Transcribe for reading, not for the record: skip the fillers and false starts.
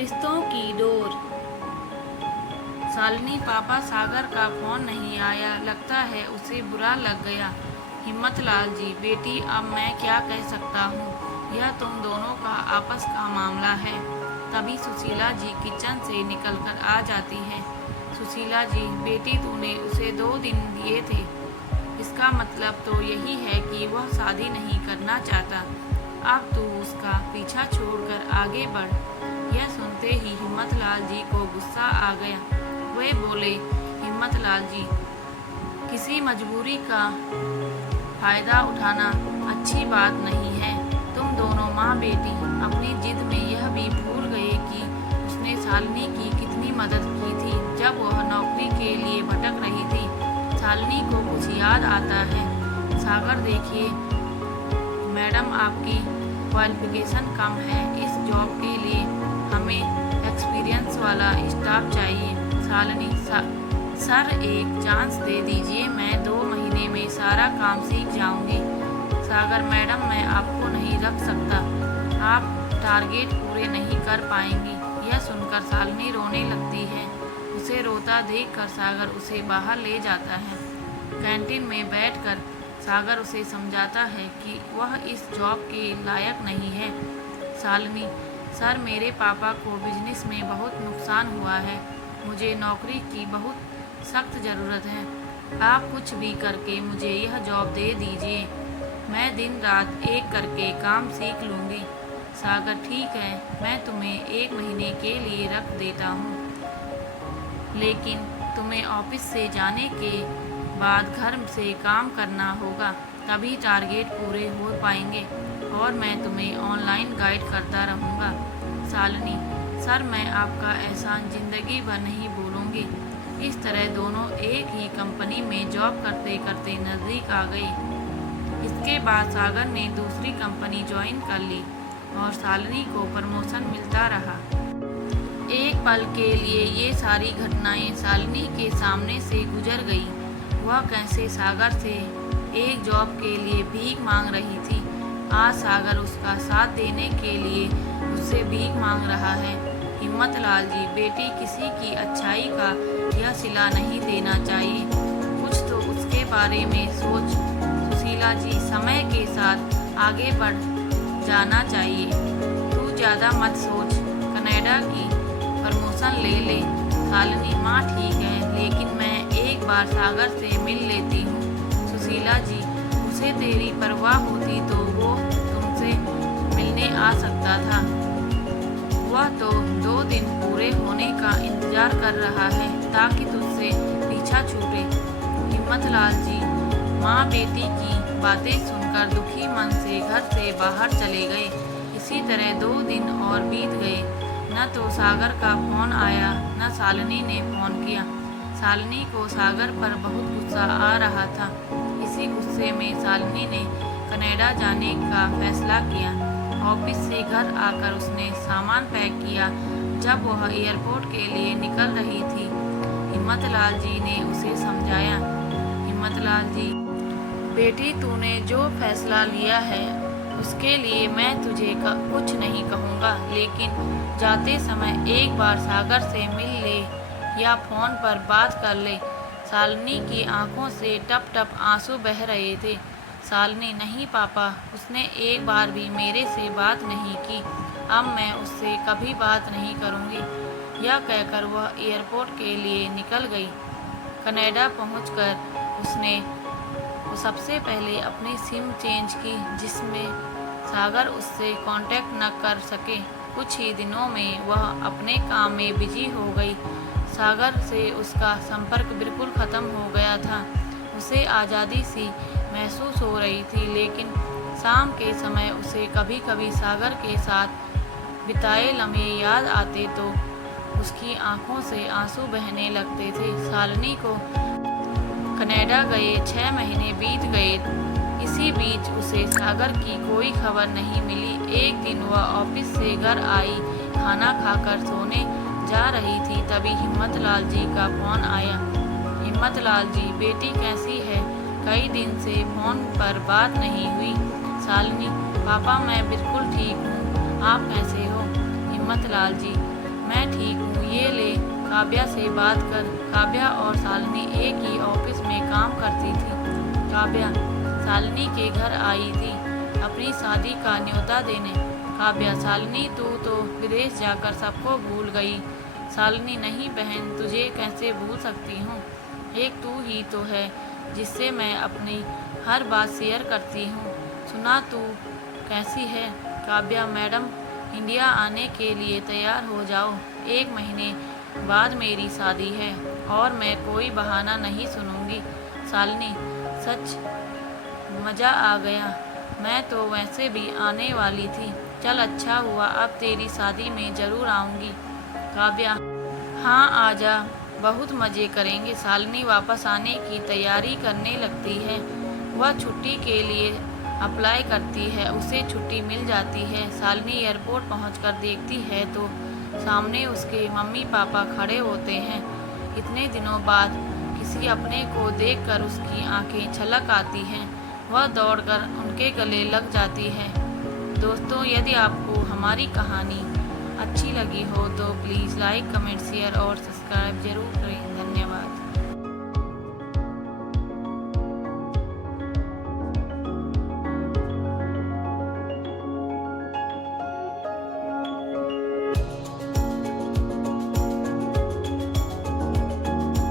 रिश्तों की डोर। शालिनी, पापा सागर का फोन नहीं आया, लगता है उसे बुरा लग गया। हिम्मतलाल जी, बेटी अब मैं क्या कह सकता हूँ, यह तुम दोनों का आपस का मामला है। तभी सुशीला जी किचन से निकलकर आ जाती है। सुशीला जी, बेटी तूने उसे 2 दिन दिए थे, इसका मतलब तो यही है कि वह शादी नहीं करना चाहता। अब तू उसका पीछा छोड़कर आगे बढ़। यह सुनते ही हिम्मतलाल जी को गुस्सा आ गया। वे बोले, हिम्मतलाल जी, किसी मजबूरी का फायदा उठाना अच्छी बात नहीं है। तुम दोनों माँ बेटी अपनी जिद में यह भी भूल गए कि उसने शालिनी की कितनी मदद की थी जब वह नौकरी के लिए भटक रही थी। शालिनी को कुछ याद आता है। सागर, देखिए मैडम, आपकी क्वालिफिकेशन कम है, इस जॉब के लिए हमें एक्सपीरियंस वाला स्टाफ चाहिए। शालिनी, सर एक चांस दे दीजिए, मैं 2 महीने में सारा काम सीख जाऊंगी। सागर, मैडम मैं आपको नहीं रख सकता, आप टारगेट पूरे नहीं कर पाएंगी। यह सुनकर शालिनी रोने लगती है। उसे रोता देखकर सागर उसे बाहर ले जाता है। कैंटीन में बैठकर सागर उसे समझाता है कि वह इस जॉब के लायक नहीं है। शालिनी, सर मेरे पापा को बिजनेस में बहुत नुकसान हुआ है, मुझे नौकरी की बहुत सख्त ज़रूरत है। आप कुछ भी करके मुझे यह जॉब दे दीजिए, मैं दिन रात एक करके काम सीख लूँगी। सागर, ठीक है, मैं तुम्हें 1 महीने के लिए रख देता हूँ, लेकिन तुम्हें ऑफिस से जाने के बाद घर से काम करना होगा, तभी टारगेट पूरे हो पाएंगे और मैं तुम्हें ऑनलाइन गाइड करता रहूँगा। शालिनी, सर मैं आपका एहसान ज़िंदगी भर नहीं भूलूंगी। इस तरह दोनों एक ही कंपनी में जॉब करते करते नज़दीक आ गए। इसके बाद सागर ने दूसरी कंपनी ज्वाइन कर ली और शालिनी को प्रमोशन मिलता रहा। एक पल के लिए ये सारी घटनाएं शालिनी के सामने से गुजर गई। वह कैसे सागर से एक जॉब के लिए भीख मांग रही थी, आज सागर उसका साथ देने के लिए उससे भीख मांग रहा है। हिम्मतलाल जी, बेटी किसी की अच्छाई का यह सिला नहीं देना चाहिए, कुछ तो उसके बारे में सोच। सुशीला जी, समय के साथ आगे बढ़ जाना चाहिए, तू ज़्यादा मत सोच, कनाडा की प्रमोशन ले ले। शालिनी, माँ ठीक है, लेकिन मैं एक बार सागर से मिल लेती हूँ। सुशीला जी, उसे तेरी परवाह होती तो वो तुमसे मिलने आ सकता था, वह तो 2 दिन पूरे होने का इंतजार कर रहा है ताकि तुझसे पीछा छूटे। हिम्मतलाल जी, माँ बेटी की बातें सुनकर दुखी मन से घर से बाहर चले गए। इसी तरह 2 दिन और बीत गए, न तो सागर का फोन आया न शालिनी ने फोन किया। शालिनी को सागर पर बहुत गुस्सा आ रहा था। इसी गुस्से में शालिनी ने कनाडा जाने का फैसला किया। ऑफिस से घर आकर उसने सामान पैक किया। जब वह एयरपोर्ट के लिए निकल रही थी, हिम्मतलाल जी ने उसे समझाया। हिम्मतलाल जी, बेटी तूने जो फैसला लिया है उसके लिए मैं तुझे कुछ नहीं कहूँगा, लेकिन जाते समय एक बार सागर से मिल ले या फ़ोन पर बात कर ले। शालिनी की आंखों से टप टप आंसू बह रहे थे। शालिनी, नहीं पापा, उसने एक बार भी मेरे से बात नहीं की, अब मैं उससे कभी बात नहीं करूँगी। यह कहकर वह एयरपोर्ट के लिए निकल गई। कनाडा पहुंचकर उसने सबसे पहले अपनी सिम चेंज की, जिसमें सागर उससे कांटेक्ट न कर सके। कुछ ही दिनों में वह अपने काम में बिजी हो गई। सागर से उसका संपर्क बिल्कुल ख़त्म हो गया था। उसे आज़ादी सी महसूस हो रही थी, लेकिन शाम के समय उसे कभी कभी सागर के साथ बिताए लम्हे याद आते तो उसकी आंखों से आंसू बहने लगते थे। शालिनी को कनाडा गए 6 महीने बीत गए। इसी बीच उसे सागर की कोई खबर नहीं मिली। एक दिन वह ऑफिस से घर आई, खाना खाकर सोने जा रही थी, तभी हिम्मतलाल जी का फोन आया। हिम्मतलाल जी, बेटी कैसी है, कई दिन से फ़ोन पर बात नहीं हुई। शालिनी, पापा मैं बिल्कुल ठीक हूँ, आप कैसे हो? हिम्मतलाल जी, मैं ठीक हूँ, ये ले काव्या से बात कर। काव्या और शालिनी एक ही ऑफिस में काम करती थी। काव्या शालिनी के घर आई थी अपनी शादी का न्योता देने। काव्या, शालिनी तू तो विदेश जाकर सबको भूल गई। शालिनी, नहीं बहन, तुझे कैसे भूल सकती हूँ। एक तू ही तो है जिससे मैं अपनी हर बात शेयर करती हूँ। सुना, तू कैसी है। काव्या, मैडम, इंडिया आने के लिए तैयार हो जाओ। 1 महीने बाद मेरी शादी है और मैं कोई बहाना नहीं सुनूंगी। शालिनी, सच मज़ा आ गया। मैं तो वैसे भी आने वाली थी। चल, अच्छा हुआ, अब तेरी शादी में ज़रूर आऊँगी। काव्या, हाँ आजा, बहुत मज़े करेंगे। शालिनी वापस आने की तैयारी करने लगती है। वह छुट्टी के लिए अप्लाई करती है, उसे छुट्टी मिल जाती है। शालिनी एयरपोर्ट पहुंचकर देखती है तो सामने उसके मम्मी पापा खड़े होते हैं। इतने दिनों बाद किसी अपने को देखकर उसकी आंखें छलक आती हैं। वह दौड़कर उनके गले लग जाती है। दोस्तों, यदि आपको हमारी कहानी अच्छी लगी हो तो प्लीज़ लाइक, कमेंट, शेयर और सब्सक्राइब ज़रूर करें। धन्यवाद।